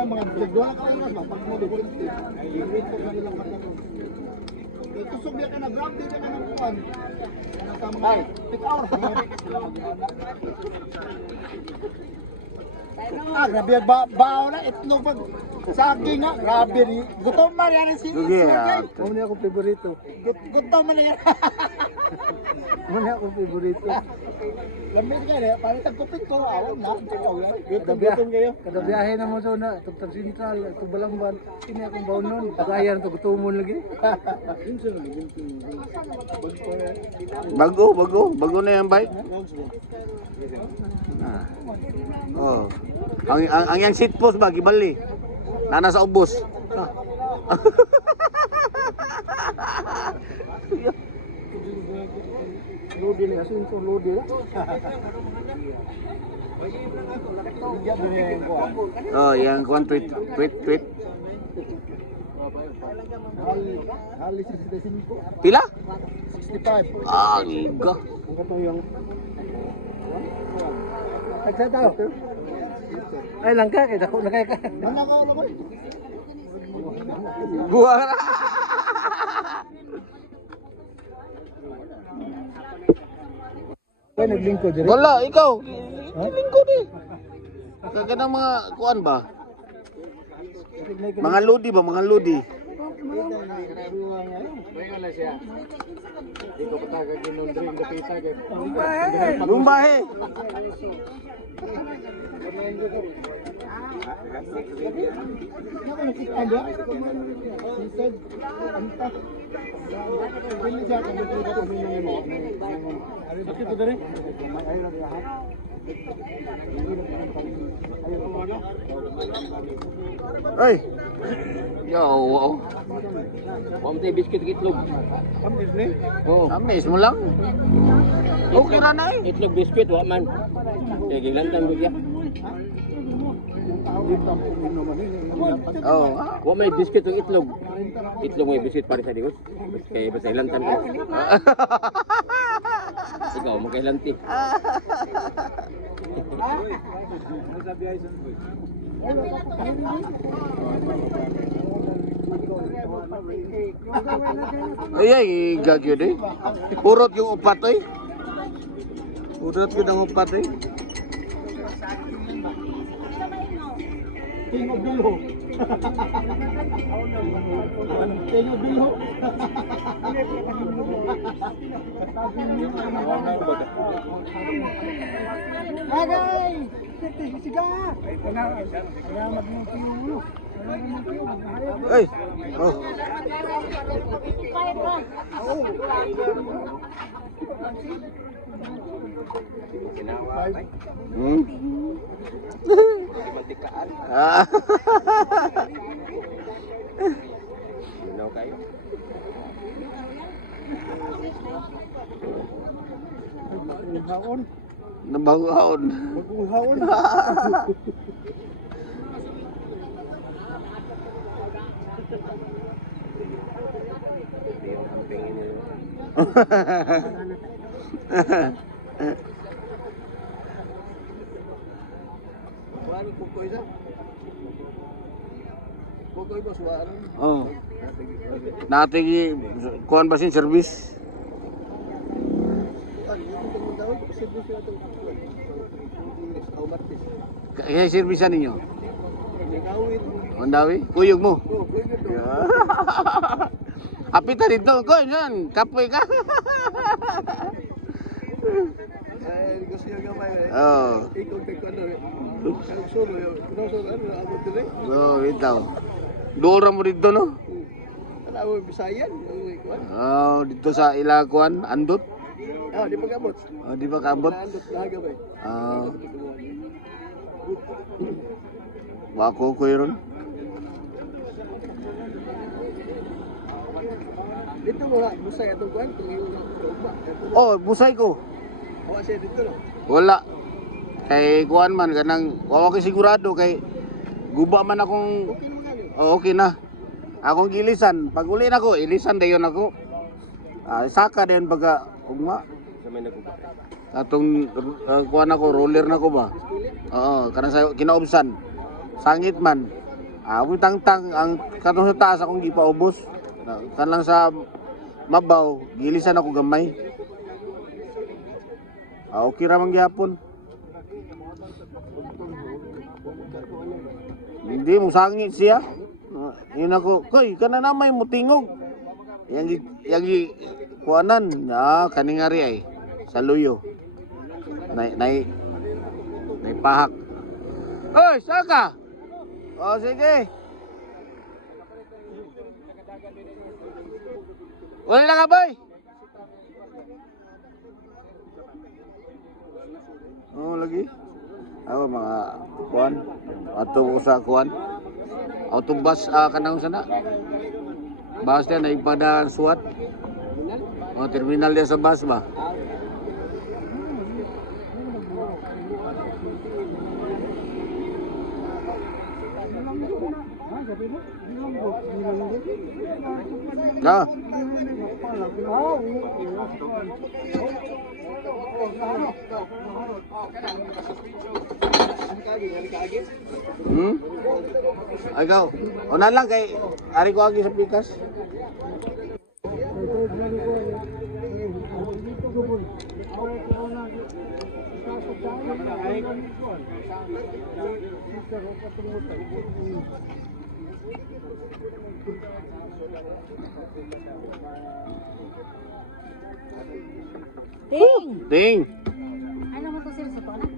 na mga dua ka oras ba pag mo di kunti. Ay ko kanila katanong. Tusog dia ka na grab di ka na kuan. Sa mga pick hour. Grabe ba bao na itlog pag saging nga grabe ni. Gutom man yan si. Sige. Mo ni ako favorito. Gutom man yan. Mo ni ako favorito. Lamig ka na, parang tagkupit ko, awan na, ikaw yan. Gutom kayo. Kada biyahe na mo so na Tugtag Sentral, Balangban, ini akong baon nun. Tagayan to gutumon lagi. Bago na yung bike. Ah. Oh. Ang yang seat post ba gibali. Nana sa ubos. Ah. Lodi na asin to lodi na. Oh, yang kuan tweet. Halis 65. Pila? 65. Ah, giga. Ang kato yung... Tagsataw. Ay langka kay dako na kay ka. Nanakaw na ba? Buara. Kay naglingkod diri. Wala, ikaw. Lingkod eh. Kaga ng mga kuan ba? Mga lodi ba? Mga lodi. Lumbahe. Ay. Yo, wow. Pamtay biscuit itlog. Amis ni? Oo. Amis mo lang. Okay na na eh. Itlog biscuit wa man. Kaya giglantan ko siya. Oh. Wa may biscuit ug itlog. Itlog may biscuit para sa Dios. Kaya basta ilantan ko. Ikaw mo kay lanti. Ay, gagyo eh. Urot yung upat eh. Urot yung ang upat eh. King of Dulho. King of Dulho. Agay! Siga! Salamat ng piyo. Ay. Oh. Hmm. Ah. Ginaw kayo. Haon. Nabangaon. Bagong haon. Wani kukoy sa. Kukoy ba suwaan? Oh. Nating kuan ba sin service? Kaya service ninyo? Ondawi? Kuyog mo? Apita dito ko yan, kapoy ka. Oh. Oh, ito. Dora mo dito no? Oh, dito sa Ilaguan, Andot. Ah, di pag-abot. Oh, di ba kaabot? Andot laga ba? Ah. Wako ko yun. Dito mo nga, busay atong kuwan, kung yung ugma. Oh, busay ko. Awa siya dito no? Wala. Kay kuan man kanang wawa ko sigurado kay guba man akong Okay naman nga. oh, okay na. Akong gilisan. Pag uli na ko, ilisan dayon ako. Saka dayon baga ugma. Sa may nagubak. Atong kuan ako roller na ko ba? Oo, kanang sa kinaubsan. Sangit man. Ako tangtang ang kanong sa taas akong gipaubos. Kanlang sa mabaw, gilisan ako gamay. Okay ra man gyapon. Hindi mo sangit siya. Yun ako, koy, kana na may mutingog. Yang kuanan, kaning ari ay sa luyo. Nay pahak. Oy, saka. Oh, sige. Wala na ka, boy. Oh, lagi. Ako mga kuan. Ato ko sa kuan. Autobus kanang sana. Bus dia naik pada suat. Oh, terminal dia sa bus ba. Nah. Ikaw, una lang kay ari ko agi sa pikas. Ting! Ting.